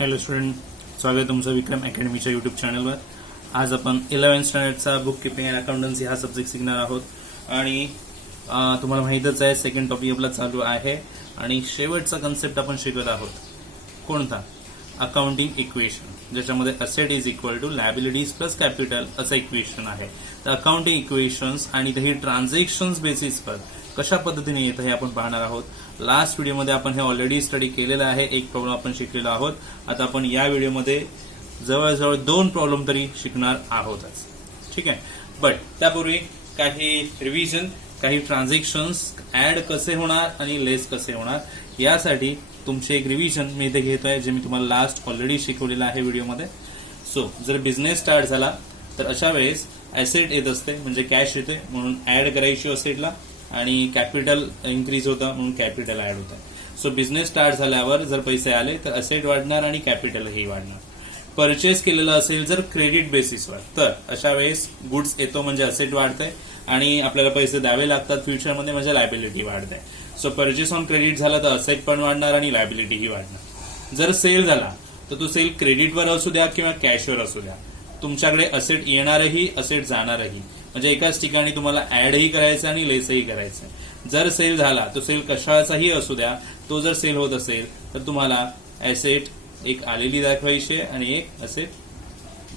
Hello student, स्वागत आहे तुमचं विक्रम अकॅडमीच्या यूट्यूब चॅनलवर. आज आपण 11th स्टँडर्डचा बुक किपिंग अँड अकाउंटन्सी हा सब्जेक्ट शिकणार आहोत. आणि तुम्हाला माहीतच आहे, सेकंड टॉपिक आपला चालू आहे आणि शेवटचा कन्सेप्ट आपण शिकत आहोत. कोणता? अकाउंटिंग इक्वेशन, ज्याच्यामध्ये asset is equal to liabilities plus capital असं इक्वेशन आहे. तर अकाउंटिंग इक्वेशन्स आणि ही ट्रान्झॅक्शन्स बेसिसवर कशा पद्धतीने येतं हे आपण पाहणार आहोत. लास्ट व्हिडिओमध्ये आपण हे ऑलरेडी स्टडी केलेलं आहे. एक प्रॉब्लेम आपण शिकलेलो आहोत. आता आपण या व्हिडिओमध्ये जवळजवळ 2 प्रॉब्लेम तरी शिकणार आहोतच. ठीक आहे, बट त्यापूर्वी काही रिव्हिजन, काही ट्रान्झॅक्शन्स ऍड कसे होणार आणि लेस कसे होणार यासाठी तुमचे एक रिव्हिजन मी इथे घेतोय, जे मी तुम्हाला लास्ट ऑलरेडी शिकवलेलं आहे व्हिडिओमध्ये. सो जर बिझनेस स्टार्ट झाला तर अशा वेळेस ऍसेट येत असते, म्हणजे कॅश येते म्हणून ऍड करायची असेटला, आणि कॅपिटल इन्क्रीज होता म्हणून कॅपिटल ऍड होतं. सो बिझनेस स्टार्ट झाल्यावर जर पैसे आले तर असेट वाढणार आणि कॅपिटलही वाढणार. परचेस केलेलं असेल जर क्रेडिट बेसिसवर, तर अशा वेळेस गुड्स येतो म्हणजे असेट वाढतंय आणि आपल्याला पैसे द्यावे लागतात फ्युचरमध्ये, म्हणजे लायबिलिटी वाढते. सो परचेस ऑन क्रेडिट झाला तर असेट पण वाढणार आणि लायबिलिटीही वाढणार. जर सेल झाला तर तो सेल क्रेडिटवर असू द्या किंवा कॅशवर असू द्या, तुमच्याकडे असेट येणारही असेट जाणारही, म्हणजे एकाच ठिकाणी तुम्हाला ऍडही करायचं आणि लेसही करायचं. जर सेल झाला तो सेल कशाचाही असू द्या, तो जर सेल होत असेल तर तुम्हाला ऍसेट एक आलेली दाखवायची आणि एक असेट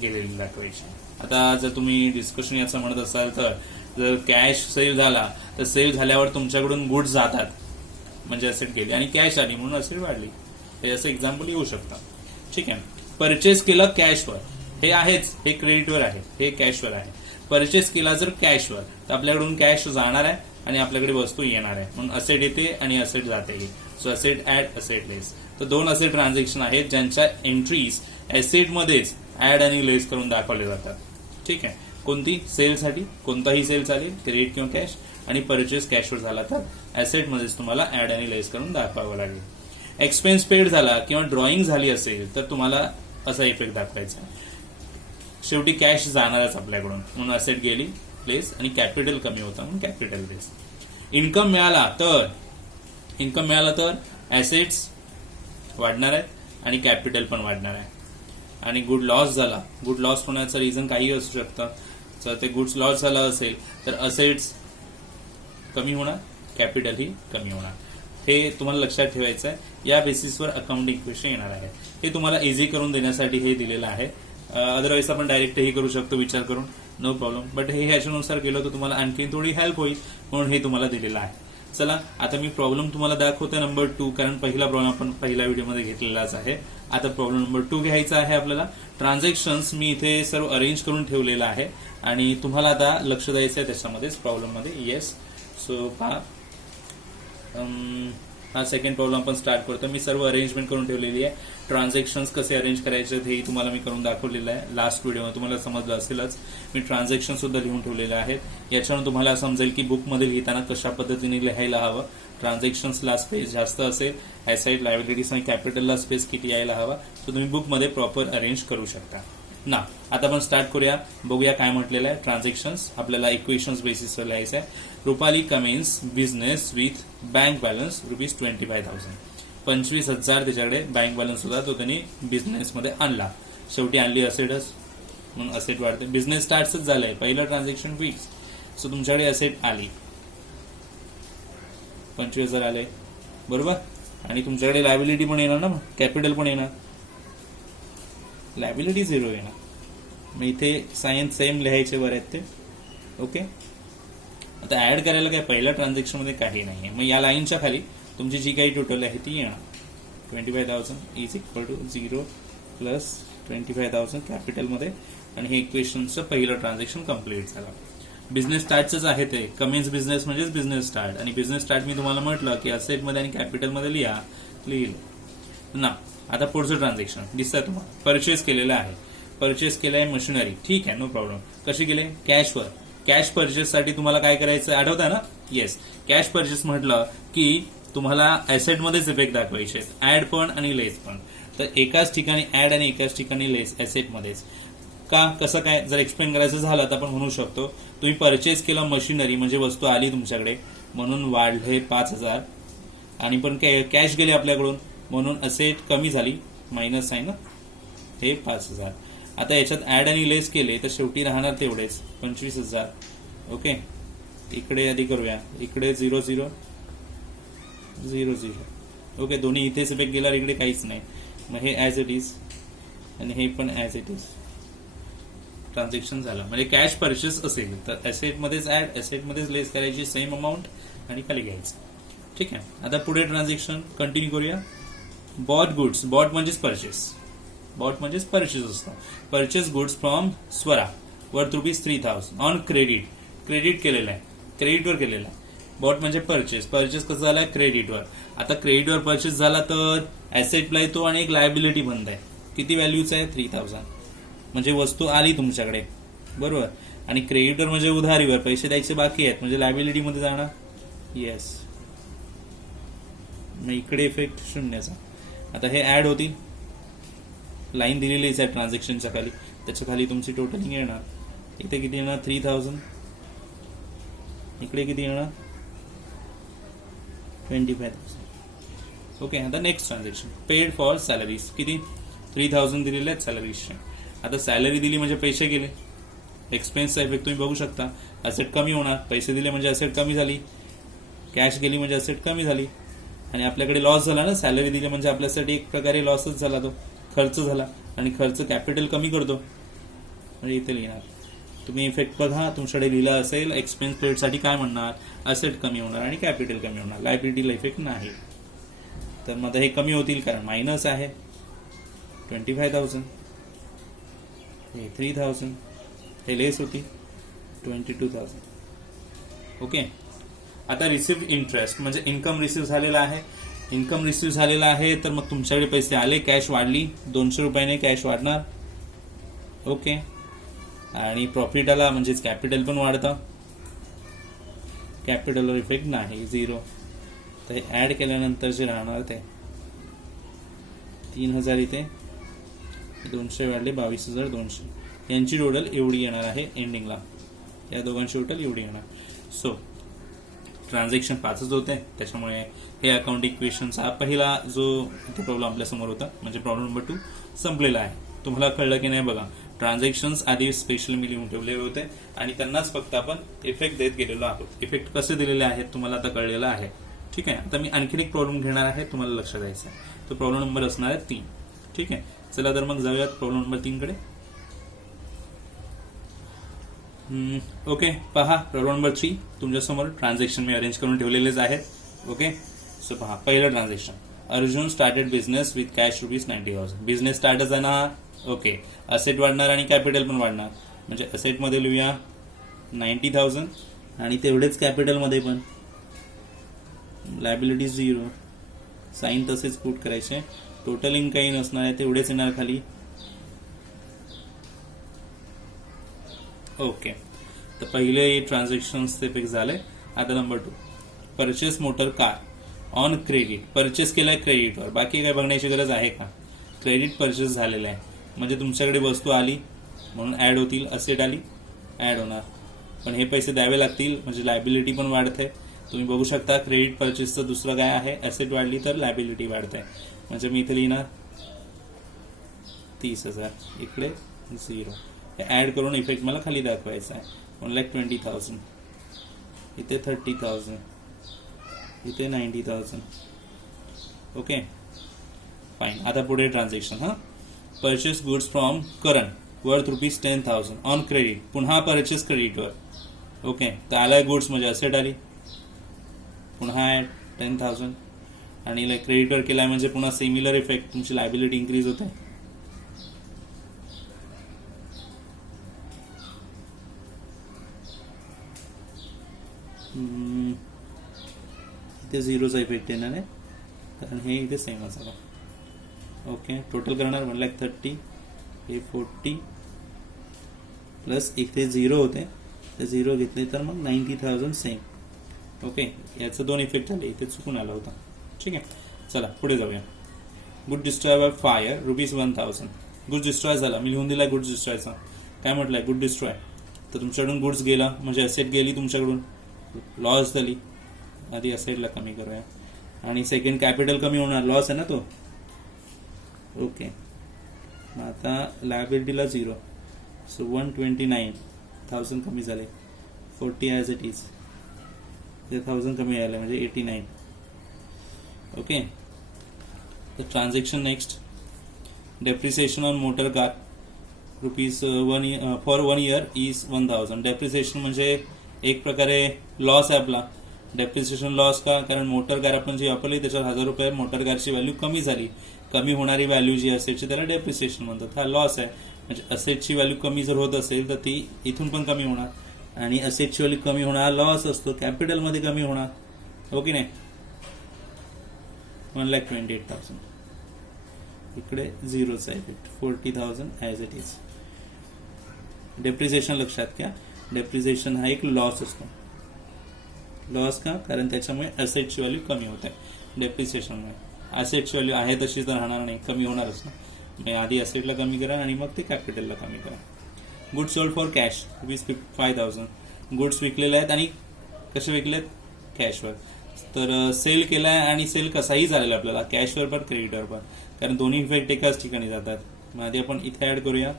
गेलेली दाखवायची. आता जर तुम्ही डिस्कशन याचं म्हणत असाल तर जर कॅश सेल झाला तर सेल झाल्यावर तुमच्याकडून गुड्स जातात म्हणजे असेट गेली, आणि कॅश आली म्हणून असेट वाढली. हे असं एक्झाम्पल येऊ शकतं. ठीक आहे, परचेस केलं कॅशवर, हे आहेच, हे क्रेडिटवर आहे, हे कॅशवर आहे. परचेस केला जर कॅशवर तर आपल्याकडून कॅश जाणार आहे आणि आपल्याकडे वस्तू येणार आहे म्हणून असेट येते आणि असेट जाते. सो असेट ऍड, असेट लेस. तर 2 असे ट्रान्झॅक्शन आहेत ज्यांच्या एंट्रीज असेटमध्येच ऍड आणि लेस करून दाखवले जातात. ठीक आहे, कोणती? सेलसाठी कोणताही सेल चालेल, क्रेडिट किंवा कॅश, आणि परचेस कॅशवर झाला तर असेटमध्येच तुम्हाला ऍड आणि लेस करून दाखवावं लागेल. एक्सपेन्स पेड झाला किंवा ड्रॉइंग झाली असेल तर तुम्हाला असा इफेक्ट दाखवायचा. शेवटी कॅश जाणारच आपल्याकडून म्हणून असेट गेली लेस, आणि कॅपिटल कमी होता म्हणून कॅपिटल लेस. इन्कम मिळाला तर ऍसेट्स वाढणार आहेत आणि कॅपिटल पण वाढणार आहे. आणि गुड लॉस झाला, गुड लॉस होण्याचं रिझन काही असू शकतं. जर ते गुड्स लॉस झाला असेल तर असेट्स कमी होणार, कॅपिटलही कमी होणार. हे तुम्हाला लक्षात ठेवायचं आहे. या बेसिसवर अकाउंटिंग इक्वेशन येणार आहे. हे तुम्हाला इझी करून देण्यासाठी हे दिलेलं आहे. अदरवाईज आपण डायरेक्टही करू शकतो विचार करून, नो प्रॉब्लेम. बट हे ह्याच्यानुसार केलं तर तुम्हाला आणखी थोडी हेल्प होईल म्हणून हे तुम्हाला दिलेलं आहे. चला, आता मी प्रॉब्लेम तुम्हाला दाखवतो नंबर 2, कारण पहिला प्रॉब्लेम आपण पहिल्या व्हिडिओमध्ये घेतलेलाच आहे. आता प्रॉब्लेम नंबर 2 घ्यायचा आहे आपल्याला. ट्रान्झॅक्शन्स मी इथे सर्व अरेंज करून ठेवलेलं आहे आणि तुम्हाला आता लक्ष द्यायचं आहे त्याच्यामध्येच प्रॉब्लेममध्ये. येस, सो हा सेकंड प्रॉब्लेम आपण स्टार्ट करतो. मी सर्व अरेंजमेंट करून ठेवलेली आहे. ट्रान्झॅक्शन्स कसे अरेंज करायचे हेही तुम्हाला मी करून दाखवलेलं आहे. लास्ट व्हिडिओमध्ये तुम्हाला समजलं असेलच. मी ट्रान्झॅक्शन सुद्धा लिहून ठेवलेले आहेत. याच्यानं तुम्हाला समजेल की बुकमध्ये लिहिताना कशा पद्धतीने लिहायला हवं. ट्रान्झॅक्शन्सला स्पेस जास्त असेल, ऍसेट, लायबिलिटीज आणि कॅपिटलला स्पेस किती यायला हवा, तर तुम्ही बुकमध्ये प्रॉपर अरेंज करू शकता ना. आता आपण स्टार्ट करूया, बघूया काय म्हटलेलं आहे. ट्रान्झॅक्शन्स आपल्याला इक्वेशन्स बेसिसवर लिहायचं आहे. Rupali Cummins business with bank balance ₹25,000. 25,000 त्याच्याकडे बँक बॅलन्स होता, तो त्यांनी बिझनेसमध्ये आणला. शेवटी आणली असेटच म्हणून असेट वाढते. बिझनेस स्टार्टच झालंय, पहिलं ट्रान्झॅक्शन फिक्स. सो तुमच्याकडे असेट आली, 25,000 आले, बरोबर. आणि तुमच्याकडे लायबिलिटी पण येणार ना, कॅपिटल पण येणार, लायबिलिटी 0 येणार. मग इथे सायन्स सेम लिहायचे बरे आहेत ते. ओके, आता ऍड करायला काय पहिल्या ट्रान्झॅक्शन मध्ये काही नाहीये. मग या लाईनच्या खाली तुमची जी काही टोटल आहे ती येणार. 25,000 इज इक्वल टू 0 प्लस 25,000 कॅपिटलमध्ये, आणि हे इक्वेशनचं पहिलं ट्रान्झॅक्शन कम्प्लीट झालं. बिझनेस स्टार्टच आहे ते. कमेन्स बिझनेस म्हणजेच बिझनेस स्टार्ट, आणि बिझनेस स्टार्ट मी तुम्हाला म्हटलं की असेटमध्ये आणि कॅपिटलमध्ये लिहिलं ना. आता पुढचं ट्रान्झॅक्शन दिसतंय तुम्हाला, परचेस केलेलं आहे. परचेस केलंय मशिनरी, ठीक आहे, नो प्रॉब्लेम. कशी केले? कॅशवर. कॅश परचेससाठी तुम्हाला काय करायचं आठवतंय ना? येस, कॅश परचेस म्हटलं की तुम्हाला ऍसेटमध्येच इफेक्ट दाखवायचे, ऍड पण आणि लेस पण. तर एकाच ठिकाणी ऍड आणि एकाच ठिकाणी लेस ऍसेटमध्येच. का, कसं काय, जर एक्सप्लेन करायचं झालं तर आपण म्हणू शकतो, तुम्ही परचेस केलं मशिनरी म्हणजे वस्तू आली तुमच्याकडे म्हणून वाढले 5,000, आणि पण कॅश गेले आपल्याकडून म्हणून असेट कमी झाली मायनस आहे ना, हे 5,000. आता याच्यात ऍड आणि लेस केले तर शेवटी राहणार तेवढेच 25,000. ओके, इकडे आधी करूया, इकडे 0 0 0 0. ओके, दोन्ही इथेच इफेक्ट गेल्यावर इकडे काहीच नाही. मग हे ॲज इट इज आणि हे पण ॲज इट इज ट्रान्झॅक्शन झालं. म्हणजे कॅश परचेस असेल तर ॲसेटमध्येच ॲड, ॲसेटमध्येच लेस करायची सेम अमाऊंट आणि खाली घ्यायचं. ठीक आहे, आता पुढे ट्रान्झॅक्शन कंटिन्यू करूया. बॉट गुड्स, बॉट म्हणजेच परचेस, बॉट म्हणजेच परचेस असतं. Purchase goods from Swara worth ₹3,000 on credit. Credit केलेलं आहे, क्रेडिटवर केलेलं आहे. बॉट म्हणजे परचेस, परचेस कसं झालाय क्रेडिटवर. आता क्रेडिटवर परचेस झाला तर ऍसेटला येतो आणि एक लायबिलिटी बंद आहे. किती व्हॅल्यूच आहे 3,000. म्हणजे वस्तू आली तुमच्याकडे, बरोबर. आणि क्रेडिटवर म्हणजे उधारीवर पैसे द्यायचे बाकी आहेत, म्हणजे लायबिलिटी मध्ये जाणार. येस, मग इकडे इफेक्ट शून्याचा. आता हे ऍड होतील, लाईन दिलेलीच आहे ट्रान्झॅक्शनच्या खाली, त्याच्या खाली तुमची टोटलिंग येणार. इथे किती येणार 3,000, इकडे किती येणार 25,000. ओके, आता next transaction paid for salaries. किती 3,000 दिलेले आहेत सॅलरीजचे. आता सॅलरी दिली म्हणजे पैसे गेले, एक्सपेन्सचा इफेक्ट तुम्ही बघू शकता. असेट कमी होणार, पैसे दिले म्हणजे असेट कमी झाली, कॅश गेली म्हणजे असेट कमी झाली. आणि आपल्याकडे लॉस झाला ना, सॅलरी दिली म्हणजे आपल्यासाठी एक प्रकारे लॉसच झाला, तो खर्च झाला. आणि खर्च कॅपिटल कमी करतो, म्हणजे इथे लिहिणार तुम्ही इफेक्ट बघा. तुमच्याकडे लिहिला असेल एक्सपेन्स पेडसाठी काय म्हणणार, असेट कमी होणार आणि कॅपिटल कमी होणार, लायबिलिटीला इफेक्ट नाही. तर मग हे कमी होतील कारण मायनस आहे 25,000, हे 3,000, हे लेस होती 22,000. ओके, आता रिसिव्ह इंटरेस्ट म्हणजे इन्कम रिसिव्ह झालेला आहे. इन्कम रिसिव्ह झालेला आहे तर मग तुमच्याकडे पैसे आले, कॅश वाढली, ₹200 कॅश वाढणार. ओके, आणि प्रॉफिट आला म्हणजेच कॅपिटल पण वाढतं, कॅपिटलवर इफेक्ट नाही, 0. तर हे ऍड केल्यानंतर जे राहणार ते 3,000 इथे, 200 वाढले 22,200. यांची टोटल एवढी येणार आहे एंडिंगला, या दोघांची टोटल एवढी येणार. सो ट्रान्झॅक्शन 5च होते, त्याच्यामुळे हे अकाउंट इक्वेशनचा पहिला जो इथे प्रॉब्लेम आपल्यासमोर होता म्हणजे प्रॉब्लेम नंबर 2 संपलेला आहे. तुम्हाला कळलं की नाही बघा. ट्रान्झॅक्शन्स आधी स्पेशल मी लिहून ठेवलेले होते आणि त्यांनाच फक्त आपण इफेक्ट देत गेलेलो आहोत. इफेक्ट कसे दिलेले आहेत तुम्हाला आता कळलेलं आहे. ठीक आहे, आता मी आणखीन एक प्रॉब्लेम घेणार आहे, तुम्हाला लक्षात द्यायचं आहे. तो प्रॉब्लेम नंबर असणार आहे 3. ठीक आहे, चला तर मग जाऊयात प्रॉब्लेम नंबर 3 कडे. ओके, पहा प्रॉब्लेम नंबर 3 तुमच्यासमोर ट्रान्झॅक्शन मी अरेंज करून ठेवलेलेच आहेत. ओके, सो पहा पहिलं transaction. Arjun started business with cash ₹90,000. Business स्टार्टच आहे ना. ओके, असेट वाढणार आणि कॅपिटल पण वाढणार, म्हणजे असेटमध्ये लिहूया 90,000 आणि तेवढेच कॅपिटलमध्ये पण. लायबिलिटी 0, साईन तसेच पुट करायचे. टोटलिंग काही नसणार आहे, तेवढेच येणार खाली. ओके, तर पहिले ट्रान्झॅक्शन्स ते फिक्स झाले. आता number 2 purchase motor car on credit. Purchase केलाय क्रेडिटवर, बाकी काय बघण्याची गरज आहे का. क्रेडिट परचेस झालेलं आहे म्हणजे तुमच्याकडे वस्तू आली म्हणून ऍड होतील, असेट आली ऍड होणार, पण हे पैसे द्यावे लागतील म्हणजे लायबिलिटी पण वाढते. तुम्ही बघू शकता क्रेडिट परचेसचं दुसरं काय आहे, ऍसेट वाढली तर लायबिलिटी वाढते. म्हणजे मी इथे लिहिणार 30,000, इकडे 0. हे ऍड करून इफेक्ट मला खाली दाखवायचा आहे. 1,20,000, इथे 30,000, इथे 90,000. Okay fine. आता पुढे transaction. Purchase goods from Karan worth ₹10,000 on credit. पुन्हा परचेस क्रेडिटवर. ओके, तर आलाय गुड्स म्हणजे असेट आली, पुन्हा ऍड 10,000 आणि क्रेडिटवर केलाय म्हणजे पुन्हा सिमिलर इफेक्ट, तुमची लायबिलिटी इन्क्रीज होते. इथे 0चा इफेक्ट येणार आहे कारण हे इथे सेम असावं. ओके, टोटल करणार 1,30,000, हे 40 प्लस इथे 0 होते तर 0 घेतले तर मग 90,000 सेम. ओके, याचं 2 इफेक्ट झाले, इथे चुकून आला होता. ठीक आहे, चला पुढे जाऊया. Good destroy by fire ₹1,000. Good destroy झाला, मी लिहून दिला गुड डिस्ट्रॉयचा. काय म्हटलंय गुड डिस्ट्रॉय, तर तुमच्याकडून गुड्स गेला म्हणजे असेट गेली तुमच्याकडून, लॉस झाली. आधी असेटला कमी करूया आणि सेकंड कॅपिटल कमी होणार, लॉस आहे ना तो. ओके, मग आता लायबिलिटीला 0, सो 129,000 कमी झाले, 40 ॲज इट इज, 1000 कमी आले म्हणजे 89. Okay, the transaction next, depreciation on motor car rupees for 1 year is 1000. Depreciation म्हणजे एक प्रकारे लॉस आहे आपला. डेप्रिसिएशन लॉस का? कारण मोटर कार आपण जी वापरली त्याच्यावर 1000 रुपये मोटर कारची व्हॅल्यू कमी झाली. कमी होणारी व्हॅल्यू जी असेलची त्याला डेप्रिसिएशन म्हणतात. हा लॉस आहे. म्हणजे असेटची व्हॅल्यू कमी जर होत असेल तर ती इथून पण कमी होणार, आणि असेटची व्हॅल्यू कमी होणार लॉस असतो, कॅपिटलमध्ये कमी होणार. हो की नाही? 1,28,000 इकडे झिरोचा effect, 40,000 as it is. Depreciation लक्षात घ्या, डेप्रिसिएशन हा एक लॉस असतो. लॉस का? कारण त्याच्यामुळे असेटची व्हॅल्यू कमी होते डेप्रिसिएशनमुळे. असेटची व्हॅल्यू आहे तशी तर राहणार नाही, कमी होणारच ना. मग आधी असेटला कमी करा आणि मग ते कॅपिटलला कमी करा. Goods sold for cash ₹5,000. Goods विकलेले आहेत आणि कसे विकलेत? कॅशवर. तर सेल केलाय आणि सेल कसाही झालेला आपल्याला, कॅशवर पण क्रेडिटवर पण, कारण दोन्ही इफेक्ट एकाच ठिकाणी जातात. मग आधी आपण इथे ऍड करूया.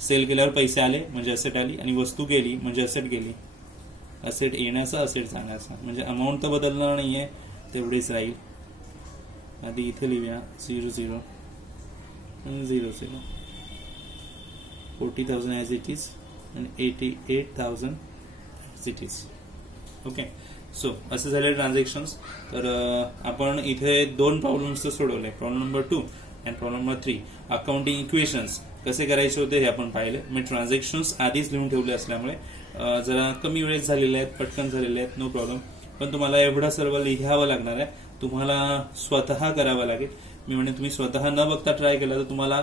सेल केल्यावर पैसे आले म्हणजे असेट आली, आणि वस्तू गेली म्हणजे असेट गेली. असेट येण्याचा, असेट जाण्याचा, म्हणजे अमाऊंट तर बदलणार नाहीये, तेवढीच राहील. आधी इथे लिहूया 00 00, 40,000 ॲज इट इज आणि 88,000 as it is. Okay, so असे झाले ट्रान्झॅक्शन्स. तर आपण इथे 2 प्रॉब्लेम्स सोडवले, प्रॉब्लेम नंबर 2 आणि प्रॉब्लेम नंबर 3. अकाउंटिंग इक्वेशन्स कसे करायचे होते हे आपण पाहिले. मी ट्रान्झॅक्शन्स आधीच लिहून ठेवले असल्यामुळे जरा कमी वेळेत झालेले आहेत, पटकन झालेले आहेत, नो प्रॉब्लेम. पण तुम्हाला एवढं सर्व लिहावं लागणार आहे, तुम्हाला स्वतः करावं लागेल. मी म्हणजे तुम्ही स्वतः न बघता ट्राय केला तर तुम्हाला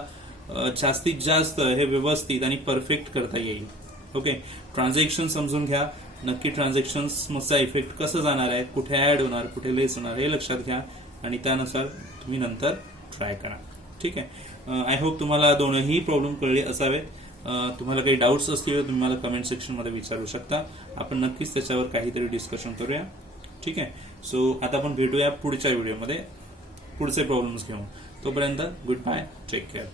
जास्तीत जास्त हे व्यवस्थित आणि परफेक्ट करता येईल. ओके, ट्रान्झॅक्शन समजून घ्या नक्की. ट्रान्झॅक्शन्सचा इफेक्ट कसं जाणार आहे, कुठे ऍड होणार, कुठे लेस होणार हे लक्षात घ्या, आणि त्यानुसार तुम्ही नंतर ट्राय करा. ठीक आहे. आय होप तुम्हाला दोनही प्रॉब्लेम कळले असावेत. तुम्हाला काही डाऊट्स असतील तर तुम्ही मला कमेंट सेक्शनमध्ये विचारू शकता. आपण नक्कीच त्याच्यावर काहीतरी डिस्कशन करूया. ठीक आहे. सो आता आपण भेटूया पुढच्या व्हिडिओमध्ये पुढचे प्रॉब्लेम्स घेऊन. तोपर्यंत गुड बाय, टेक केअर.